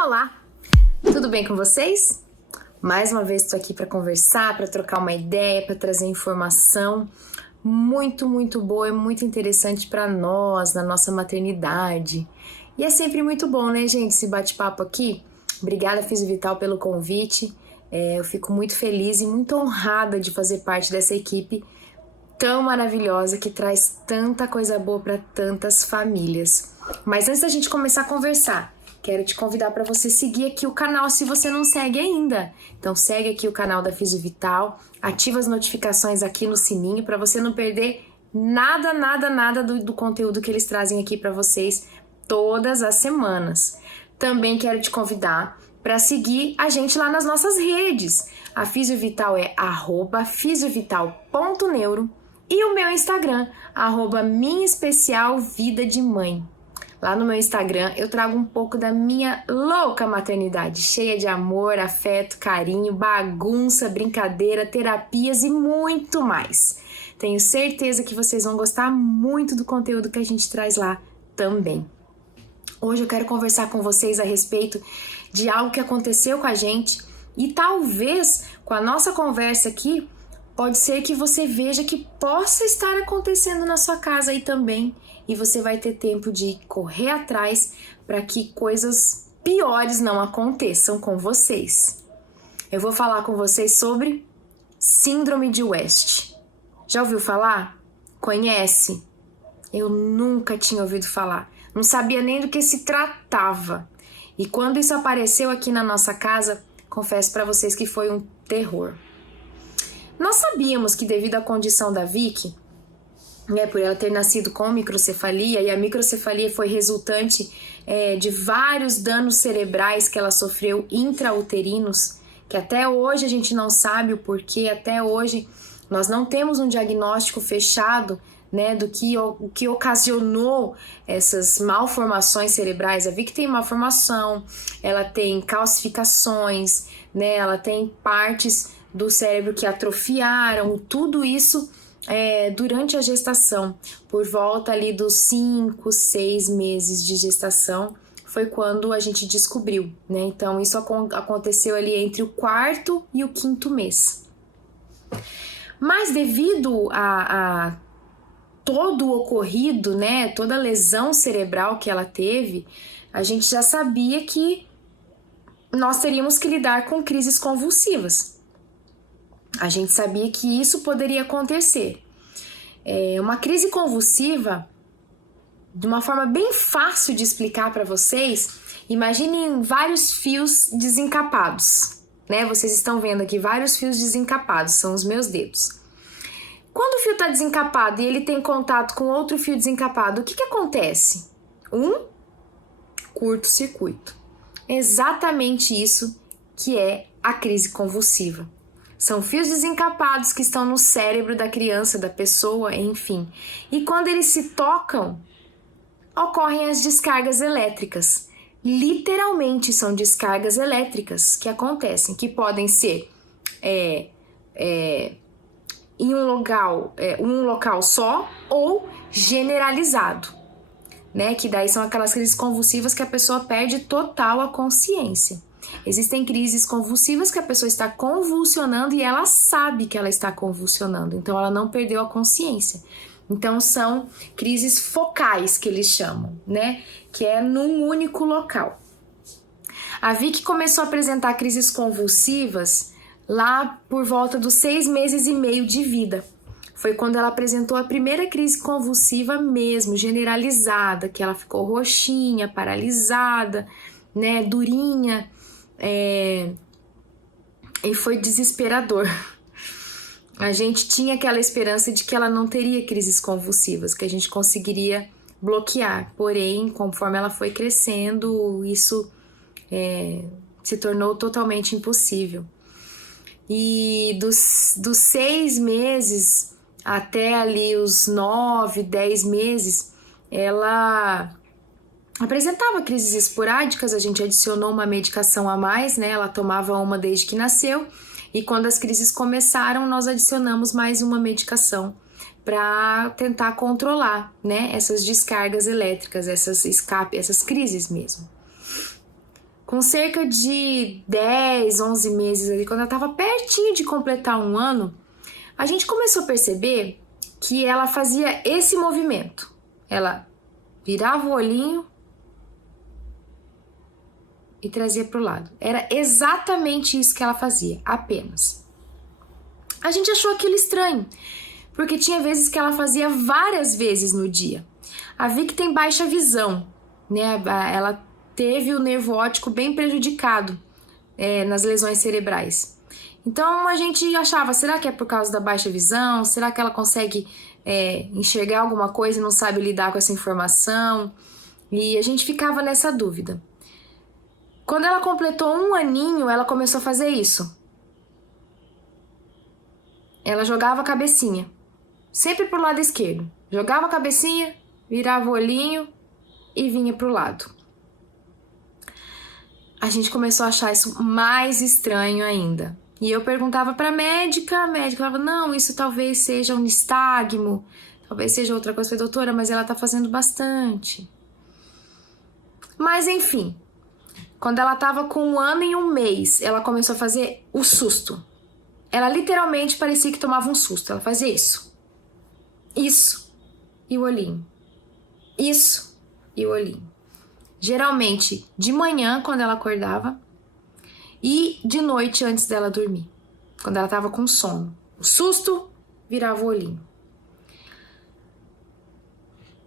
Olá, tudo bem com vocês? Mais uma vez estou aqui para conversar, para trocar uma ideia, para trazer informação muito boa e muito interessante para nós, na nossa maternidade. E é sempre muito bom, né, gente, esse bate-papo aqui. Obrigada, Fisiovital, pelo convite. Eu fico muito feliz e muito honrada de fazer parte dessa equipe tão maravilhosa que traz tanta coisa boa para tantas famílias. Mas antes da gente começar a conversar, quero te convidar para você seguir aqui o canal se você não segue ainda. Então segue aqui o canal da Fisiovital, ativa as notificações aqui no sininho para você não perder nada do conteúdo que eles trazem aqui para vocês todas as semanas. Também quero te convidar para seguir a gente lá nas nossas redes. A Fisiovital é @fisiovital.neuro e o meu Instagram, @minhaespecialvidademãe. Lá no meu Instagram eu trago um pouco da minha louca maternidade, cheia de amor, afeto, carinho, bagunça, brincadeira, terapias e muito mais. Tenho certeza que vocês vão gostar muito do conteúdo que a gente traz lá também. Hoje eu quero conversar com vocês a respeito de algo que aconteceu com a gente e talvez com a nossa conversa aqui, pode ser que você veja que possa estar acontecendo na sua casa aí também e você vai ter tempo de correr atrás para que coisas piores não aconteçam com vocês. Eu vou falar com vocês sobre Síndrome de West. Já ouviu falar? Conhece? Eu nunca tinha ouvido falar. Não sabia nem do que se tratava. E quando isso apareceu aqui na nossa casa, confesso para vocês que foi um terror. Nós sabíamos que devido à condição da Vicky, por ela ter nascido com microcefalia, e a microcefalia foi resultante de vários danos cerebrais que ela sofreu intrauterinos, que até hoje a gente não sabe o porquê, até hoje nós não temos um diagnóstico fechado, né, do o que ocasionou essas malformações cerebrais. A Vicky tem malformação, ela tem calcificações, né, ela tem partes do cérebro que atrofiaram, tudo isso durante a gestação, por volta ali dos 5, 6 meses de gestação, foi quando a gente descobriu, né? Então isso aconteceu ali entre o 4º e o 5º mês. Mas devido a todo o ocorrido, né, toda a lesão cerebral que ela teve, a gente já sabia que nós teríamos que lidar com crises convulsivas. A gente sabia que isso poderia acontecer. Uma crise convulsiva, de uma forma bem fácil de explicar para vocês, imaginem vários fios desencapados, né? Vocês estão vendo aqui vários fios desencapados, são os meus dedos. Quando o fio está desencapado e ele tem contato com outro fio desencapado, o que acontece? Um curto-circuito. Exatamente isso que é a crise convulsiva. São fios desencapados que estão no cérebro da criança, da pessoa, enfim. E quando eles se tocam, ocorrem as descargas elétricas. Literalmente são descargas elétricas que acontecem, que podem ser em um local só ou generalizado, né? Que daí são aquelas crises convulsivas que a pessoa perde total a consciência. Existem crises convulsivas que a pessoa está convulsionando e ela sabe que ela está convulsionando, então ela não perdeu a consciência. Então são crises focais que eles chamam, né? Que é num único local. A Vicky começou a apresentar crises convulsivas lá por volta dos 6 meses e meio de vida. Foi quando ela apresentou a primeira crise convulsiva mesmo, generalizada, que ela ficou roxinha, paralisada, né, durinha, e foi desesperador. A gente tinha aquela esperança de que ela não teria crises convulsivas, que a gente conseguiria bloquear. Porém, conforme ela foi crescendo, isso se tornou totalmente impossível. E dos 6 meses até ali os 9, 10 meses, ela apresentava crises esporádicas, a gente adicionou uma medicação a mais, né? Ela tomava uma desde que nasceu, e quando as crises começaram, nós adicionamos mais uma medicação para tentar controlar, né, essas descargas elétricas, essas crises mesmo. Com cerca de 10, 11 meses ali, quando ela estava pertinho de completar 1 ano, a gente começou a perceber que ela fazia esse movimento. Ela virava o olhinho e trazia para o lado. Era exatamente isso que ela fazia, apenas. A gente achou aquilo estranho, porque tinha vezes que ela fazia várias vezes no dia. A Vicky tem baixa visão, né? Ela teve o nervo óptico bem prejudicado nas lesões cerebrais. Então a gente achava, será que é por causa da baixa visão? Será que ela consegue enxergar alguma coisa e não sabe lidar com essa informação? E a gente ficava nessa dúvida. Quando ela completou 1 aninho, ela começou a fazer isso. Ela jogava a cabecinha, sempre pro lado esquerdo. Jogava a cabecinha, virava o olhinho e vinha pro lado. A gente começou a achar isso mais estranho ainda. E eu perguntava pra médica, a médica falava, não, isso talvez seja um nistagmo, talvez seja outra coisa. Eu falei, doutora, mas ela tá fazendo bastante. Mas enfim, quando ela tava com 1 ano e 1 mês, ela começou a fazer o susto. Ela literalmente parecia que tomava um susto. Ela fazia isso. Isso. E o olhinho. Isso. E o olhinho. Geralmente de manhã, quando ela acordava, e de noite antes dela dormir, quando ela tava com sono. O susto virava o olhinho.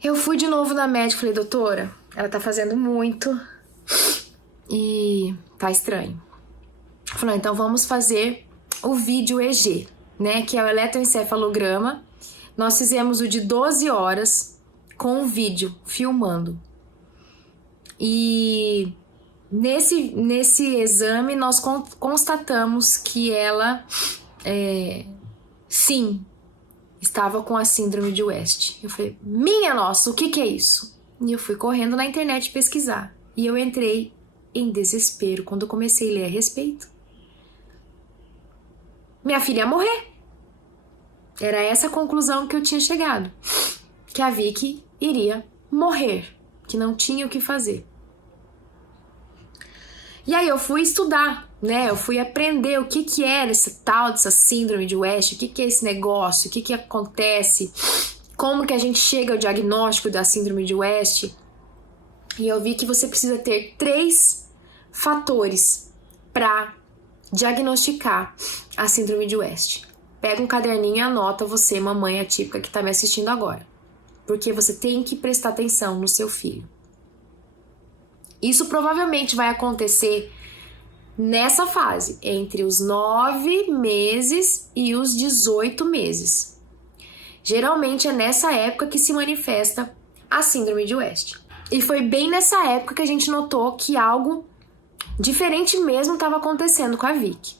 Eu fui de novo na médica e falei, doutora, ela tá fazendo muito e tá estranho. Falou, então vamos fazer o vídeo EG, né, que é o eletroencefalograma. Nós fizemos o de 12 horas com o vídeo, filmando. E nesse exame nós constatamos que ela, sim, estava com a síndrome de West. Eu falei, minha nossa, o que é isso? E eu fui correndo na internet pesquisar. E eu entrei em desespero quando eu comecei a ler a respeito. Minha filha ia morrer. Era essa a conclusão que eu tinha chegado. Que a Vicky iria morrer. Que não tinha o que fazer. E aí eu fui estudar, né? Eu fui aprender o que era essa tal dessa síndrome de West, o que é esse negócio, o que acontece, como que a gente chega ao diagnóstico da síndrome de West. E eu vi que você precisa ter 3 fatores para diagnosticar a síndrome de West. Pega um caderninho e anota, você, mamãe atípica que está me assistindo agora. Porque você tem que prestar atenção no seu filho. Isso provavelmente vai acontecer nessa fase, entre os 9 meses e os 18 meses. Geralmente é nessa época que se manifesta a síndrome de West. E foi bem nessa época que a gente notou que algo diferente mesmo estava acontecendo com a Vicky.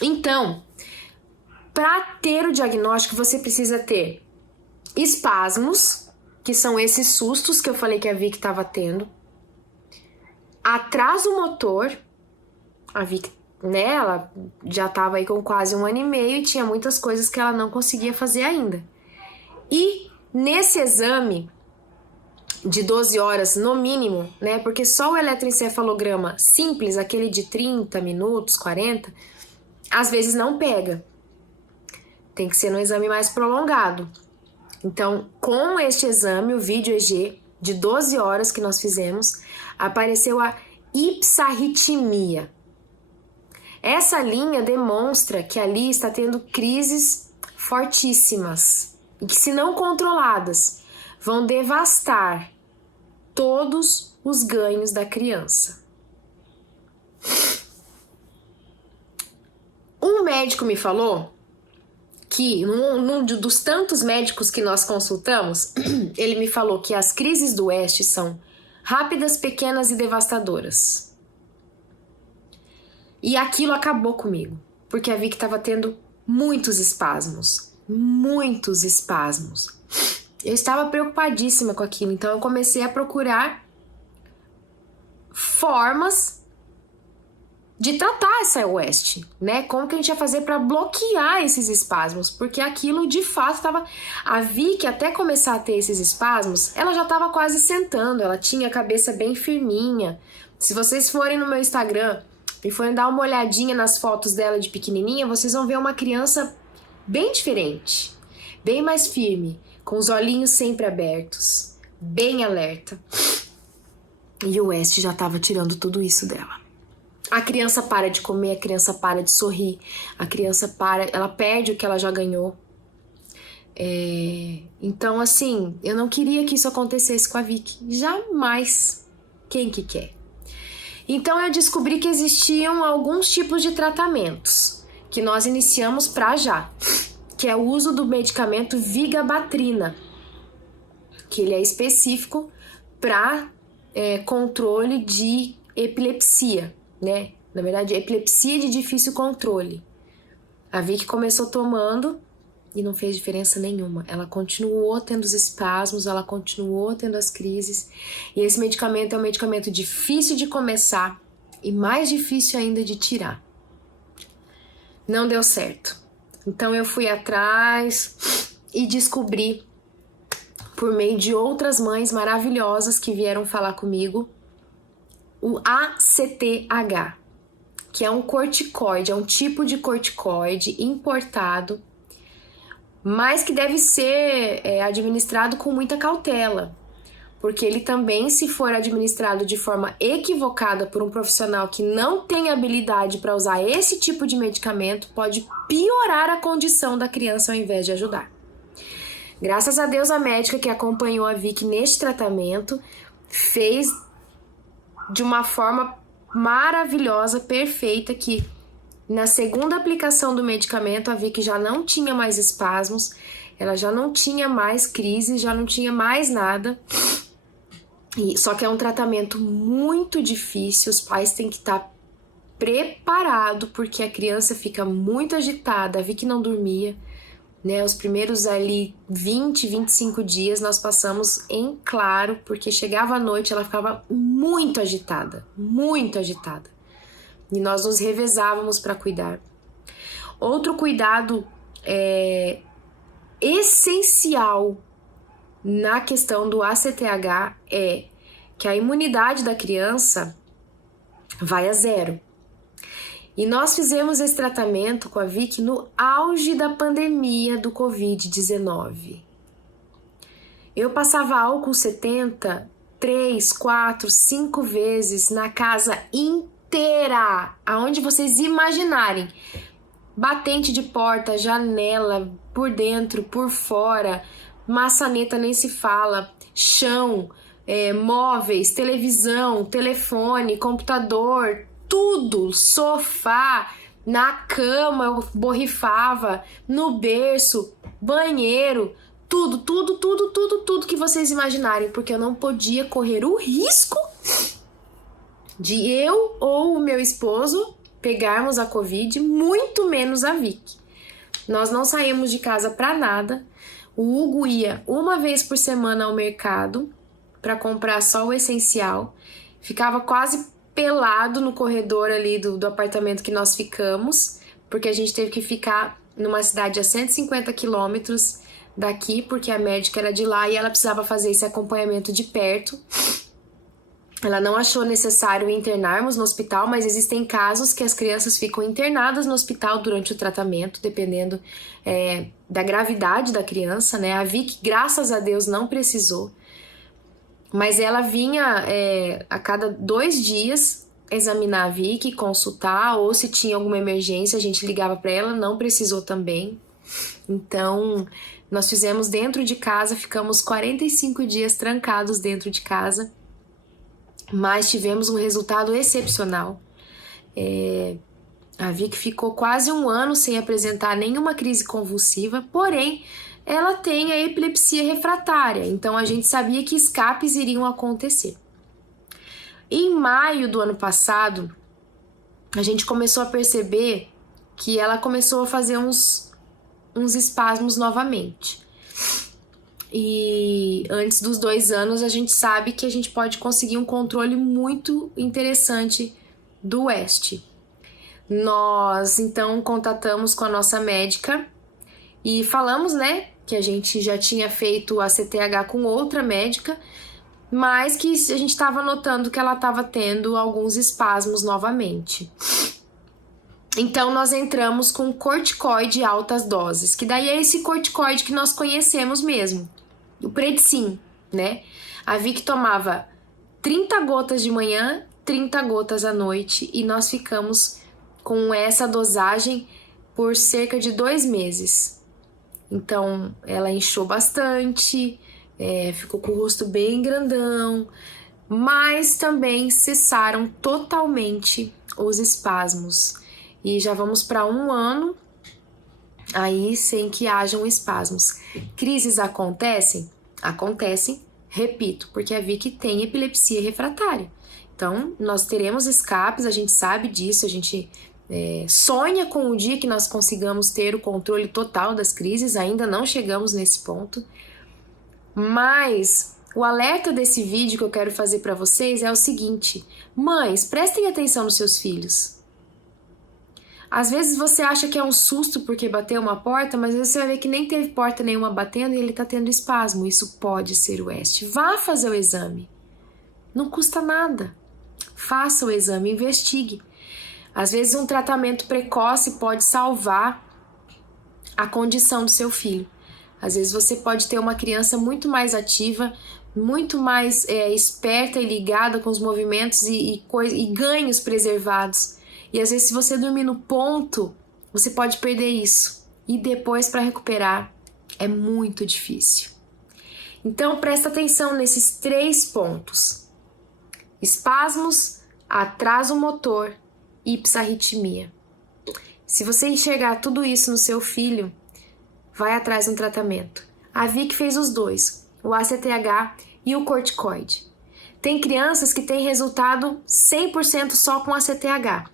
Então, para ter o diagnóstico, você precisa ter espasmos, que são esses sustos que eu falei que a Vicky estava tendo, atraso motor, a Vicky, né, ela já estava aí com quase 1 ano e meio e tinha muitas coisas que ela não conseguia fazer ainda. E nesse exame de 12 horas no mínimo, né, porque só o eletroencefalograma simples, aquele de 30 minutos, 40, às vezes não pega. Tem que ser um exame mais prolongado. Então, com este exame, o vídeo EG, de 12 horas que nós fizemos, apareceu a ipsarritmia. Essa linha demonstra que ali está tendo crises fortíssimas e que, se não controladas, vão devastar todos os ganhos da criança. Um médico me falou que, num dos tantos médicos que nós consultamos, ele me falou que as crises do West são rápidas, pequenas e devastadoras. E aquilo acabou comigo, porque a Vicky estava tendo muitos espasmos. Muitos espasmos. Eu estava preocupadíssima com aquilo, então eu comecei a procurar formas de tratar essa West, né? Como que a gente ia fazer para bloquear esses espasmos? Porque aquilo de fato estava... A Vicky, até começar a ter esses espasmos, ela já estava quase sentando, ela tinha a cabeça bem firminha, Se vocês forem no meu Instagram e forem dar uma olhadinha nas fotos dela de pequenininha, vocês vão ver uma criança bem diferente, bem mais firme, com os olhinhos sempre abertos, bem alerta. E o West já estava tirando tudo isso dela. A criança para de comer, a criança para de sorrir, a criança ela perde o que ela já ganhou. Então, assim, eu não queria que isso acontecesse com a Vicky. Jamais. Quem que quer? Então, eu descobri que existiam alguns tipos de tratamentos que nós iniciamos pra já, que é o uso do medicamento Vigabatrina, que ele é específico para controle de epilepsia, né? Na verdade, epilepsia de difícil controle. A Vicky começou tomando e não fez diferença nenhuma. Ela continuou tendo os espasmos, ela continuou tendo as crises. E esse medicamento é um medicamento difícil de começar e mais difícil ainda de tirar. Não deu certo. Então eu fui atrás e descobri, por meio de outras mães maravilhosas que vieram falar comigo, o ACTH, que é um corticoide, é um tipo de corticoide importado, mas que deve ser administrado com muita cautela, porque ele também, se for administrado de forma equivocada por um profissional que não tem habilidade para usar esse tipo de medicamento, pode piorar a condição da criança ao invés de ajudar. Graças a Deus, a médica que acompanhou a Vicky neste tratamento fez de uma forma maravilhosa, perfeita, que na segunda aplicação do medicamento a Vicky já não tinha mais espasmos, ela já não tinha mais crise, já não tinha mais nada. Só que é um tratamento muito difícil, os pais têm que estar preparados, porque a criança fica muito agitada, a Vicky não dormia, né? Os primeiros ali 20, 25 dias nós passamos em claro, porque chegava à noite ela ficava muito agitada, muito agitada. E nós nos revezávamos para cuidar. Outro cuidado essencial na questão do ACTH é que a imunidade da criança vai a 0. E nós fizemos esse tratamento com a Vicky no auge da pandemia do Covid-19. Eu passava álcool 70 3, 4, 5 vezes na casa inteira, aonde vocês imaginarem. Batente de porta, janela, por dentro, por fora, maçaneta nem se fala, chão, móveis, televisão, telefone, computador, tudo, sofá, na cama eu borrifava, no berço, banheiro, tudo que vocês imaginarem, porque eu não podia correr o risco de eu ou o meu esposo pegarmos a Covid, muito menos a Vicky. Nós não saímos de casa para nada. O Hugo ia uma vez por semana ao mercado para comprar só o essencial. Ficava quase pelado no corredor ali do apartamento que nós ficamos, porque a gente teve que ficar numa cidade a 150 quilômetros daqui, porque a médica era de lá e ela precisava fazer esse acompanhamento de perto. Ela não achou necessário internarmos no hospital, mas existem casos que as crianças ficam internadas no hospital durante o tratamento, dependendo da gravidade da criança, né? A Vicky, graças a Deus, não precisou. Mas ela vinha a cada 2 dias examinar a Vicky, consultar, ou se tinha alguma emergência, a gente ligava para ela, não precisou também. Então, nós fizemos dentro de casa, ficamos 45 dias trancados dentro de casa, mas tivemos um resultado excepcional. A Vicky ficou quase 1 ano sem apresentar nenhuma crise convulsiva, porém, ela tem a epilepsia refratária, então a gente sabia que escapes iriam acontecer. Em maio do ano passado, a gente começou a perceber que ela começou a fazer uns espasmos novamente. E antes dos 2 anos, a gente sabe que a gente pode conseguir um controle muito interessante do West. Nós, então, contatamos com a nossa médica e falamos, né, que a gente já tinha feito a CTH com outra médica, mas que a gente estava notando que ela estava tendo alguns espasmos novamente. Então, nós entramos com corticoide em altas doses, que daí é esse corticoide que nós conhecemos mesmo, o Predsim, né? A Vicky tomava 30 gotas de manhã, 30 gotas à noite, e nós ficamos com essa dosagem por cerca de 2 meses. Então, ela inchou bastante, ficou com o rosto bem grandão, mas também cessaram totalmente os espasmos. E já vamos para 1 ano aí sem que hajam espasmos. Crises acontecem? Acontecem, repito, porque a Vicky tem epilepsia refratária. Então, nós teremos escapes, a gente sabe disso, a gente sonha com o dia que nós consigamos ter o controle total das crises, ainda não chegamos nesse ponto. Mas o alerta desse vídeo que eu quero fazer para vocês é o seguinte: mães, prestem atenção nos seus filhos. Às vezes você acha que é um susto porque bateu uma porta, mas às vezes você vai ver que nem teve porta nenhuma batendo e ele tá tendo espasmo. Isso pode ser o EST. Vá fazer o exame. Não custa nada. Faça o exame, investigue. Às vezes um tratamento precoce pode salvar a condição do seu filho. Às vezes você pode ter uma criança muito mais ativa, muito mais esperta e ligada com os movimentos e ganhos preservados. E às vezes, se você dormir no ponto, você pode perder isso. E depois, para recuperar, é muito difícil. Então, presta atenção nesses 3 pontos: espasmos, atraso motor e ipsarritmia. Se você enxergar tudo isso no seu filho, vai atrás de um tratamento. A Vicky fez os 2, o ACTH e o corticoide. Tem crianças que têm resultado 100% só com ACTH.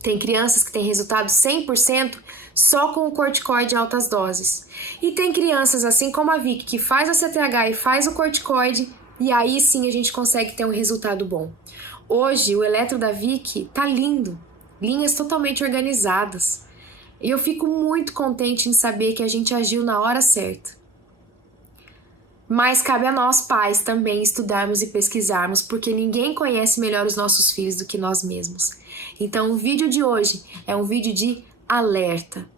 Tem crianças que têm resultado 100% só com o corticoide em altas doses. E tem crianças, assim como a Vicky, que faz a CTH e faz o corticoide, e aí sim a gente consegue ter um resultado bom. Hoje, o eletro da Vicky tá lindo, linhas totalmente organizadas. E eu fico muito contente em saber que a gente agiu na hora certa. Mas cabe a nós, pais, também estudarmos e pesquisarmos, porque ninguém conhece melhor os nossos filhos do que nós mesmos. Então, o vídeo de hoje é um vídeo de alerta.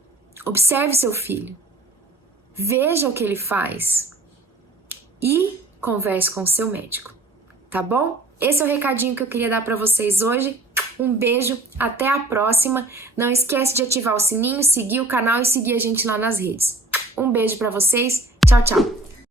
Observe seu filho, veja o que ele faz e converse com o seu médico, tá bom? Esse é o recadinho que eu queria dar para vocês hoje. Um beijo, até a próxima. Não esquece de ativar o sininho, seguir o canal e seguir a gente lá nas redes. Um beijo para vocês, tchau, tchau!